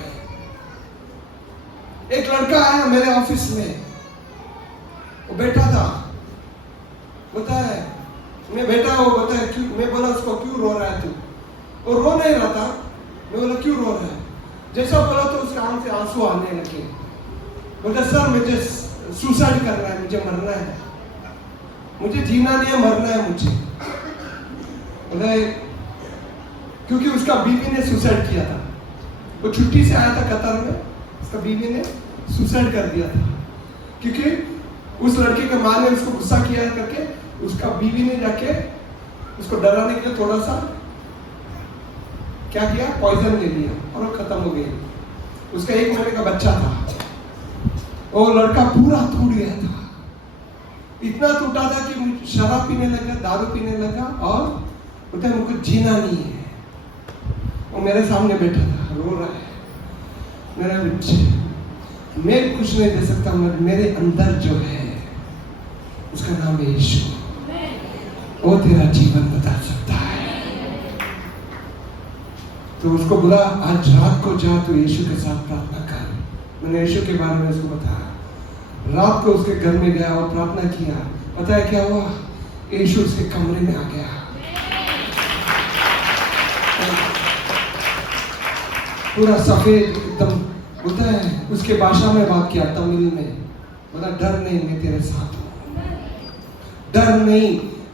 एक लड़का आया मेरे ऑफिस में, वो बैठा था, बोलता है मैं बैठा, वो बोलता है क्यों? मैं बोला उसको क्यों रो रहा है तू? वो रो नहीं रहा था। मैं बोला क्यों रो रहा है? जैसा बोला तो उसके आंख से आंसू आने लगे। बोलता सर मुझे सुसाइड करना है, मुझे मरना है, मुझे जीना नहीं है, मरना है मुझे। बोला क्योंकि उसका बीवी ने सुसाइड किया था। वो छुट्टी से आया था कतर में, उसका बीवी ने सुसाइड कर दिया था क्योंकि उस लड़के के माँ ने उसको गुस्सा किया करके उसका बीवी ने जाके उसको डराने के लिए थोड़ा सा क्या किया, पॉइजन ले लिया और वो खत्म हो गया। उसका 1 महीने का बच्चा था, वो लड़का पूरा टूट गया था, इतना टूटा था कि शराब पीने लगा, दारू पीने लगा और बोलता है मुझको जीना नहीं है। वो मेरे सामने बैठा था, रो रहा है, मेरा बच्चे, मैं कुछ नहीं दे सकता, मेरे अंदर जो है उसका नाम है यीशु, वो तेरा जीवन बदल सकता है। तो उसको बोला आज रात को जा तो यीशु के साथ प्रार्थना कर। मैंने यीशु के बारे में उसको बताया, रात को उसके घर में गया और प्रार्थना किया। पता है क्या हुआ, यीशु उसके कमरे में आ गया। पूरा सफेद एकदम, बोलता है उसके भाषा में बात किया, तमिल में, बोला डर नहीं मैं तेरे साथ हूँ, डर नहीं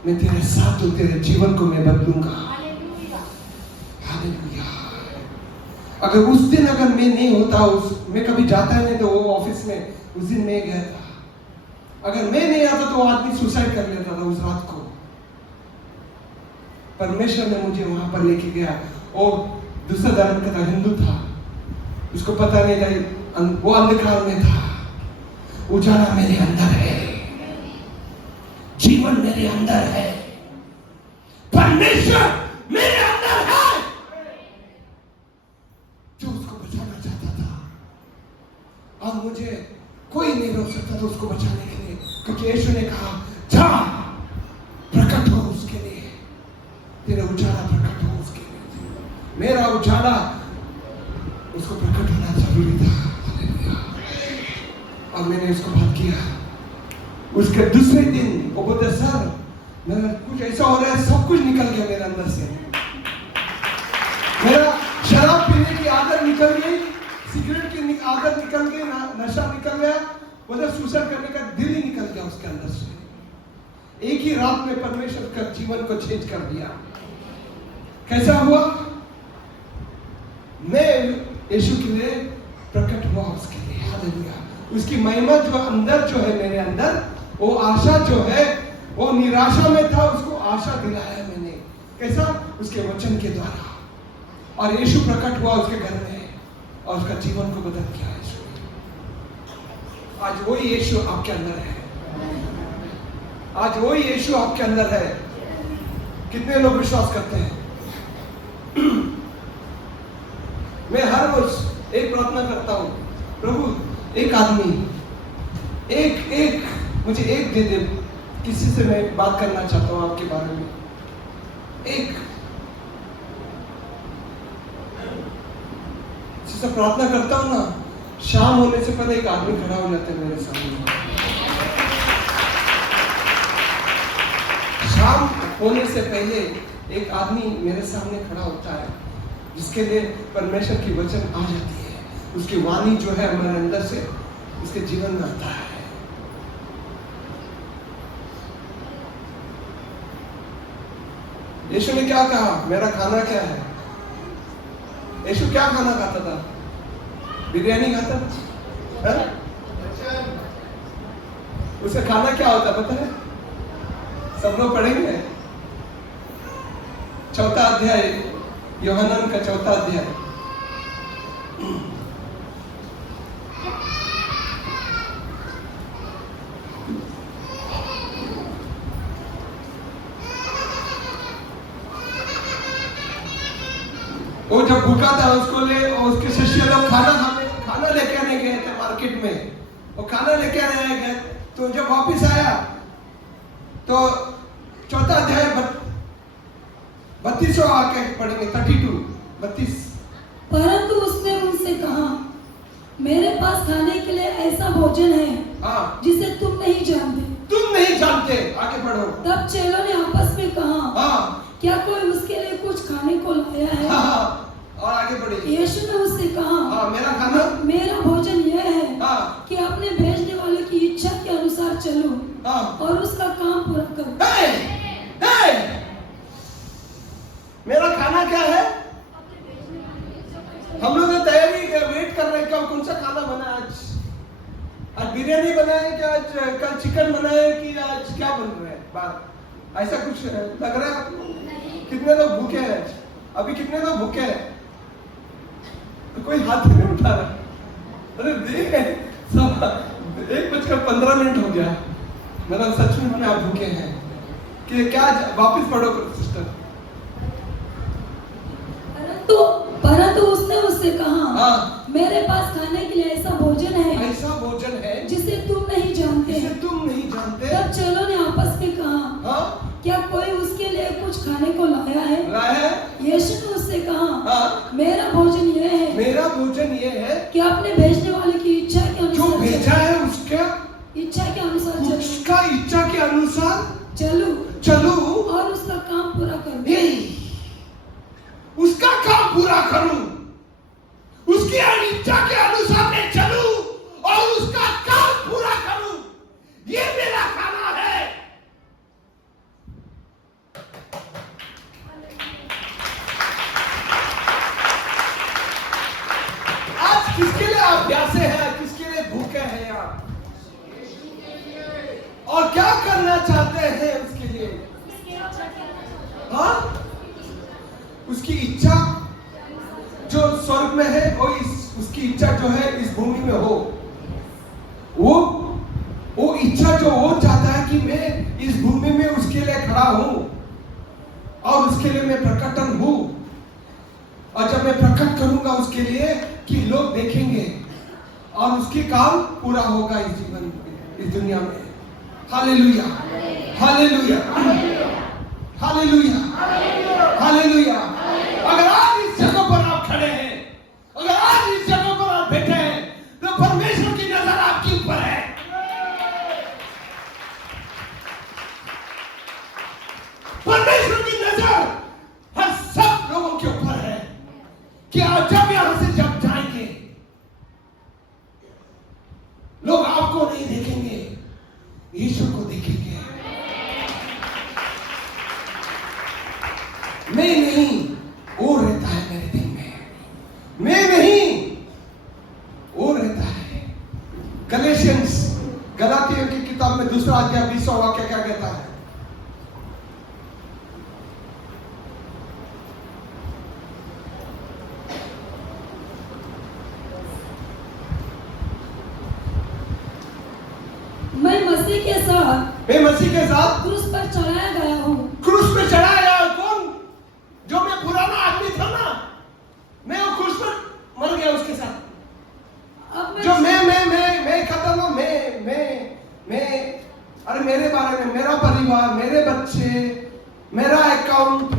मैं तेरे साथ हूँ, तेरे जीवन को मैं बदलूंगा। हालेलुया। अगर उस दिन अगर मैं नहीं होता, मैं कभी जाता नहीं तो वो ऑफिस में उस दिन मैं गया था, अगर मैं नहीं आता तो वो आदमी सुसाइड कर लेता था उस रात को। परमेश्वर ने मुझे वहां पर लेके गया। और दूसरा धर्म का था, हिंदू था, उसको पता नहीं था, वो अंधकार में था। उजाला मेरे अंदर है, जीवन मेरे अंदर है, परमेश्वर मेरे अंदर है, जो उसको बचाना चाहता था। अब मुझे कोई नहीं रोक सकता था उसको बचाने के लिए, क्योंकि यीशु ने कहा जा प्रकट हो उसके लिए, तेरा उजाला प्रकट हो उसके लिए। मेरा उजाला उसको प्रकट होना जरूरी था। और मैंने उसको बात किया। उसके दूसरे दिन वो बोलते सर मेरा कुछ ऐसा हो रहा है, सब कुछ निकल गया मेरे अंदर से, मेरा शराब पीने की आदत निकल गई, सिगरेट की आदत निकल गई, नशा निकल गया, बोले सुसाइड करने का दिल ही निकल गया उसके अंदर से। एक ही रात में परमेश्वर का जीवन को चेंज कर दिया। कैसा हुआ, मैं यीशु के लिए प्रकट हुआ उसके लिए। हालेलुया। उसकी महिमा जो अंदर जो है मेरे अंदर, वो आशा जो है, वो निराशा में था, उसको आशा दिलाया मैंने। कैसा, उसके वचन के द्वारा। और यीशु प्रकट हुआ उसके घर में और उसका जीवन को बदल किया यीशु। आज वही यीशु आपके अंदर है, आज वही यीशु आपके अंदर है। कितने लोग विश्वास करते हैं? मैं हर रोज एक प्रार्थना करता हूं, प्रभु एक आदमी, एक मुझे एक दे दे, किसी से मैं बात करना चाहता हूं आपके बारे में। एक जिससे प्रार्थना करता हूं ना, शाम होने से पहले एक आदमी खड़ा हो जाता है मेरे सामने। शाम होने से पहले एक आदमी मेरे सामने खड़ा होता है, जिसके लिए परमेश्वर की वचन आ जाती है, उसकी वाणी जो है हमारे अंदर से उसके जीवन में आता है। यीशु ने क्या कहा, मेरा खाना क्या है? यीशु क्या खाना खाता था? बिरयानी खाता था? उसका खाना क्या होता पता है? सब लोग पढ़ेंगे, 4 अध्याय, यूहन्ना का 4 अध्याय। वो जब भूखा था, उसको ले और उसके शिष्य लोग खाना लेके आने गए थे मार्केट में। वो खाना लेके आने गए, तो जब वापिस आया तो 4 अध्याय 32 आके पढ़ेंगे, 32। परंतु उसने उनसे कहा, मेरे पास खाने के लिए ऐसा भोजन है, हाँ, जिसे तुम नहीं जानते। तुम नहीं जानते, आगे बढ़ो। तब चेलों ने आपस में कहा, हाँ, क्या कोई उसके लिए कुछ खाने को लाया है? हाँ, और आगे बढ़े। यीशु ने उससे कहा, हाँ, मेरा खाना, मेरा भोजन यह है, हाँ, कि अपने भेजने वाले की इच्छा के अनुसार चलो, हाँ, और उसका काम पूरा करो। मेरा खाना क्या है? हम लोग तैयारी वेट कर रहे हैं, कब कौन सा खाना बना है आज बिरयानी बनाए क्या, आज कल चिकन बनाए कि आज क्या बन रहा है? बात ऐसा कुछ लग रहा है आपको? कितने लोग भूखे हैं आज? अभी कितने लोग भूखे हैं? तो कोई हाथ नहीं उठा रहा। अरे देख 1:15 हो गया, मतलब सचमुच में आप भूखे हैं कि क्या? वापस पढ़ो सिस्टर। परंतु उसने उससे कहा, हाँ। मेरे पास खाने के लिए ऐसा भोजन है जिसे तुम नहीं जानते। तब चेलों ने आपस में कहा, हाँ? क्या कोई उसके लिए कुछ खाने को लाया है? यीशु ने उससे कहा, हाँ? मेरा भोजन ये है कि अपने भेजने वाले की इच्छा के अनुसार, जो भेजा है उसका इच्छा के अनुसार चलूं और उसका काम पूरा करूं। उसका काम पूरा करूं, उसकी इच्छा के अनुसार मैं चलूं और उसका काम पूरा करूं, ये मेरा खाना है। आज किसके लिए आप प्यासे हैं, किसके लिए भूखे हैं आप, और क्या करना चाहते हैं उसके लिए? हाँ? उसकी इच्छा जो स्वर्ग में है और उसकी इच्छा जो है इस भूमि में हो। वो इच्छा जो वो चाहता है कि मैं इस भूमि में उसके लिए खड़ा हूं और उसके लिए मैं प्रकटन हूं, और जब मैं प्रकट करूंगा उसके लिए कि लोग देखेंगे और उसके काम पूरा होगा इस जीवन, इस दुनिया में। Hallelujah, hallelujah, hallelujah, hallelujah. अगर आज इस जगह पर आप खड़े हैं, अगर आज इस जगह पर आप बैठे हैं, तो परमेश्वर की नजर आपके ऊपर है। परमेश्वर की नजर हर सब लोगों के ऊपर है कि आप जब यहां से जब जाएंगे, लोग आपको नहीं देखेंगे, ईश्वर को देखेंगे। मैं नहीं, वो रहता है मेरे दिल में। मैं नहीं, वो रहता है। गलातियों की किताब में 2 अध्याय 20वां वाक्य क्या कहता है? मैं मसीह के साथ क्रूस पर चढ़ाया गया हूँ। क्रूस पे चढ़ाया गया कौन? जो मैं पुराना आदमी था ना, मैं वो क्रूस पर मर गया उसके साथ। अब जो मैं खत्म हूं, मैं अरे मेरे बारे में, मेरा परिवार, मेरे बच्चे, मेरा अकाउंट,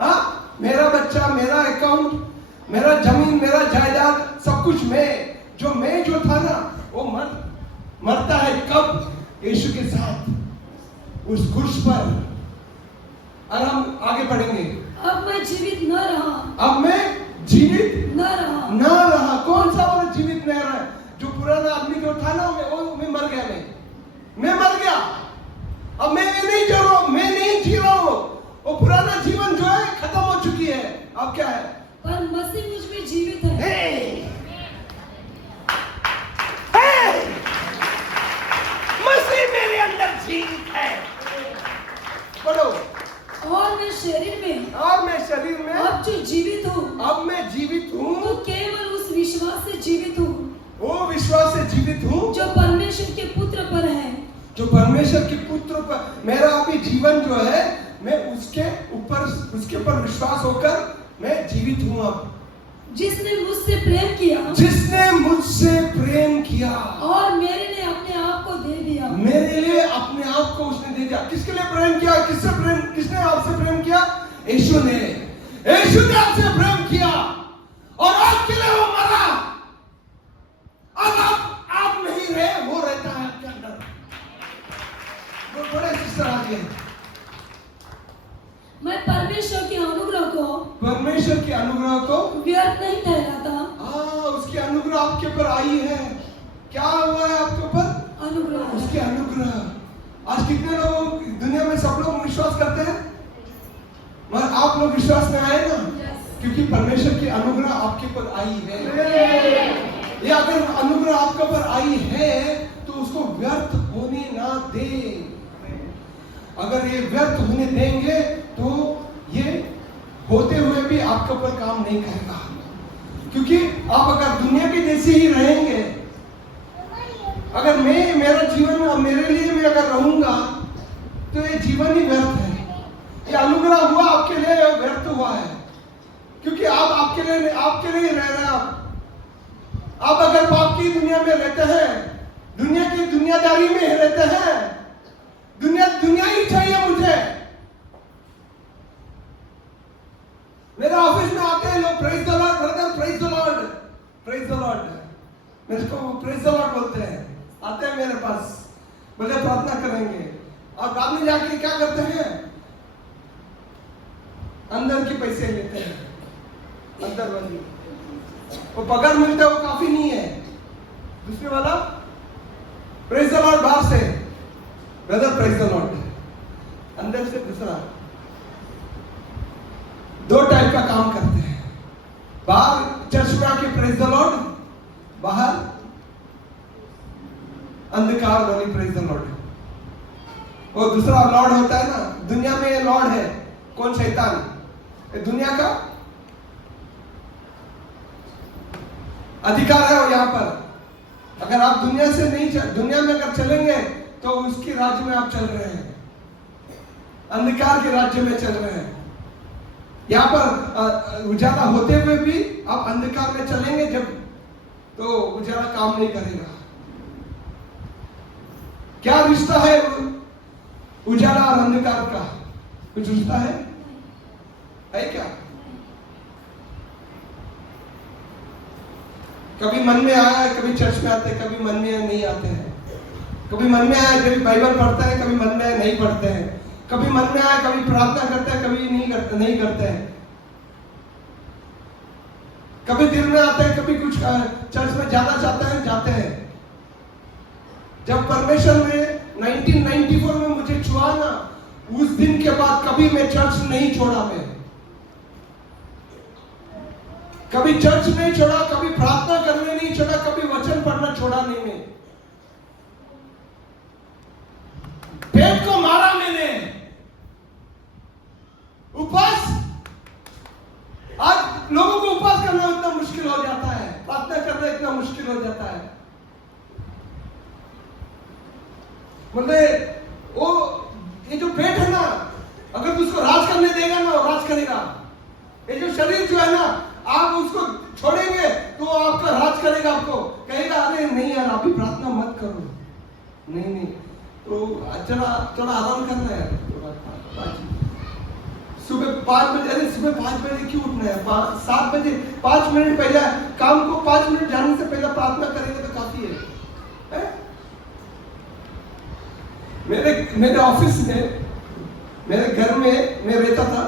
हाँ, मेरा बच्चा, मेरा अकाउंट, मेरा जमीन, मेरा जायदाद, सब कुछ मैं जो था ना, वो मरता है कब? यीशु के साथ उस क्रूस पर। और हम आगे पढ़ेंगे। अब मैं जीवित न रहा। अब मैं जीवित न रहा। कौन सा वाला जीवित नहीं रहा? जो पुराना आदमी जो था ना, मैं मर गया। मैं मर गया। अब मैं नहीं जी रहा हूँ। वो पुराना जीवन जो है खत्म हो चुकी है। अब क्या है? पर मसीह मुझ में जीवित है। मसीह मेरे अंदर जीवित है। पढ़ो। और मैं शरीर में अब जो जीवित हूँ, अब मैं जीवित हूँ तो केवल उस विश्वास से जीवित हूँ, वो विश्वास से जीवित हूँ जो परमेश्वर के पुत्र पर है। जो परमेश्वर के पुत्र पर मेरा अभी जीवन जो है, मैं उसके ऊपर विश्वास होकर मैं जीवित हूँ। अब जिसने मुझसे प्रेम किया और मेरे लिए अपने आप को दे दिया। मेरे लिए अपने आप को उसने दे दिया। किसके लिए प्रेम किया? किसने आपसे प्रेम किया? यीशु ने आपसे प्रेम किया और आपके लिए वो मरा। अब आप नहीं रहे, वो रहता है आपके अंदर। वो बड़े सिस्टर आ गए। मैं परमेश्वर के अनुग्रह को व्यर्थ नहीं ठहराता। उसकी अनुग्रह आपके ऊपर आई है। क्या हुआ है आपके ऊपर? अनुग्रह। उसके अनुग्रह। आज कितने लोग दुनिया में, सब लोग विश्वास करते हैं, मगर आप लोग विश्वास में आए ना, क्योंकि परमेश्वर की अनुग्रह आपके ऊपर आई है। ये अगर अनुग्रह आपके ऊपर आई है तो उसको व्यर्थ होने ना दे। अगर ये व्यर्थ होने देंगे तो ये होते हुए भी आपके ऊपर काम नहीं करेगा। क्योंकि आप अगर दुनिया के जैसे ही रहेंगे, अगर मेरा जीवन मेरे लिए मैं अगर रहूंगा तो ये जीवन ही व्यर्थ है। ये अनुग्रह हुआ आपके लिए, व्यर्थ हुआ है, क्योंकि आप आपके लिए रह रहे हैं। आप अगर पाप की दुनिया में रहते हैं, दुनिया की दुनियादारी में रहते हैं, दुनिया ही चाहिए मुझे। मेरे ऑफिस में आते हैं लोग, praise the Lord brother, praise the Lord, praise the Lord, मेरे को प्रेज द लॉर्ड बोलते हैं, आते हैं मेरे पास, बोले प्रार्थना करेंगे, और बाद में जाके क्या करते हैं, अंदर के पैसे लेते हैं, अंदर वाली वो पगार मिलता है वो काफी नहीं है, दूसरे वाला प्रेज द लॉर्ड बाहर से, ब्रदर प्रेज द लॉर्ड, अंदर से दूसरा। दो टाइप का काम करते हैं, बाहर चर्च में आके प्रेज द लॉर्ड, बाहर अंधकार वाली प्रेज द लॉर्ड। वो दूसरा लॉर्ड होता है ना, दुनिया में ये लॉर्ड है, कौन? शैतान, ये दुनिया का अधिकार है वो यहाँ पर। अगर आप दुनिया में अगर चलेंगे तो उसके राज्य में आप चल रहे हैं, अंधकार के राज्य में चल रहे हैं। यहाँ पर उजाला होते हुए भी आप अंधकार में चलेंगे जब, तो उजाला काम नहीं करेगा। क्या रिश्ता है उजाला और अंधकार का? कुछ रिश्ता है क्या? कभी मन में आया है, कभी चर्च में आते हैं, कभी मन में नहीं आते हैं, कभी मन में आया कभी बाइबल पढ़ते हैं, कभी मन में नहीं पढ़ते हैं, कभी मन में आया कभी प्रार्थना करते हैं, कभी नहीं करते हैं, कभी दिल में आते हैं, कभी कुछ चर्च में जाना चाहते हैं, जाते हैं। जब परमेश्वर ने 1994 में मुझे छुआ ना, उस दिन के बाद कभी मैं चर्च नहीं छोड़ा, मैं कभी चर्च नहीं छोड़ा, कभी प्रार्थना करने नहीं छोड़ा, कभी वचन पढ़ना छोड़ा नहीं। मैं पेट को मारा मैंने, उपवास, आज लोगों को उपवास करना इतना मुश्किल हो जाता है, प्रार्थना करना इतना मुश्किल हो जाता है। बोले वो ये जो पेट है ना, अगर तू उसको राज करने देगा ना, वो राज करेगा। ये जो शरीर जो है ना, आप उसको छोड़ेंगे तो आपका राज करेगा, आपको कहेगा अरे नहीं यार अभी प्रार्थना मत करो, नहीं तो थोड़ा आराम करना है, सुबह 5 बजे, अरे सुबह 5 बजे क्यों उठना है? 7 बजे 5 मिनट पहले, काम को 5 मिनट जाने से पहले प्रार्थना करेंगे तो काफी है? मेरे ऑफिस में, मेरे घर में मैं रहता था,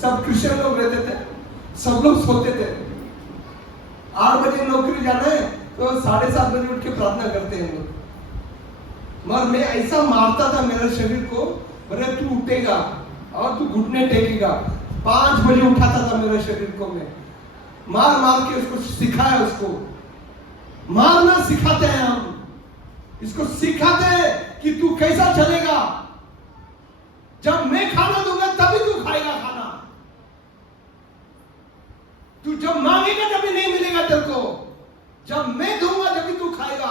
सब क्रिश्चियन लोग रहते थे, सब लोग सोते थे। 8 बजे नौकरी जाना है तो 7:30 बजे उठ के प्रार्थना करते हैं लोग। मगर मैं ऐसा मारता था मेरे शरीर को, बोले तू उठेगा और तू घुटने टेकेगा। 5 बजे उठाता था मेरे शरीर को, मैं मार के उसको सिखाया, उसको मारना सिखाते हैं हम, इसको सिखाते हैं कि तू कैसा चलेगा। जब मैं खाना दूंगा तभी तू खाएगा खाना, तू जब मांगेगा तभी नहीं मिलेगा तेरे को, जब मैं दूंगा तभी तू खाएगा।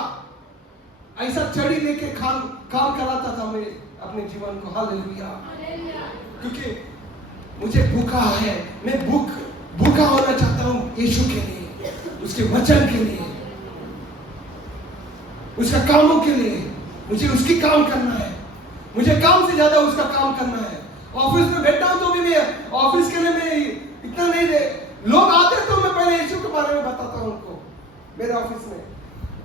ऐसा चढ़ी लेके काम कराता था मैं अपने जीवन को। हालेलुया। क्योंकि मुझे भूखा है, मैं भूखा होना चाहता हूं यीशु के लिए, उसके वचन के लिए, उसका कामों के लिए। मुझे उसकी काम करना है, मुझे काम से ज्यादा उसका काम करना है। ऑफिस में बैठा हूं तो भी मैं ऑफिस के लिए मैं इतना नहीं दे, लोग आते तो मैं पहले यीशु के बारे में बताता हूं उनको। मेरे ऑफिस में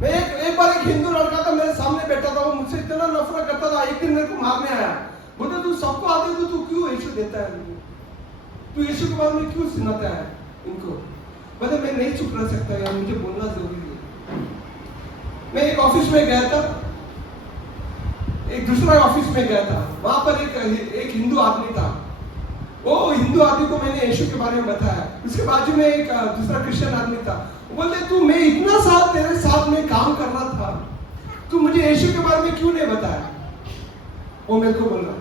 मैं एक बार एक हिंदू लड़का था मेरे सामने बैठा था, वो मुझसे इतना नफरत करता था। एक दिन मेरे को मारने आया, बोलते तू सबको आते तो तू क्यों यीशु देता है, तू यीशु के बारे में क्यों सुनाता है इनको? बोले मैं नहीं चुप रह सकता यार, मुझे बोलना जरूरी है। मैं एक ऑफिस में गया था, एक दूसरा ऑफिस में गया था, वहां पर एक हिंदू आदमी था। वो हिंदू आदमी को मैंने यीशु के बारे में बताया, उसके बाजू में एक दूसरा क्रिश्चियन आदमी था। बोलते तू, मैं इतना साल तेरे साथ में काम कर रहा था, तू मुझे यीशु के बारे में क्यों नहीं बताया? वो मेरे को बोल रहा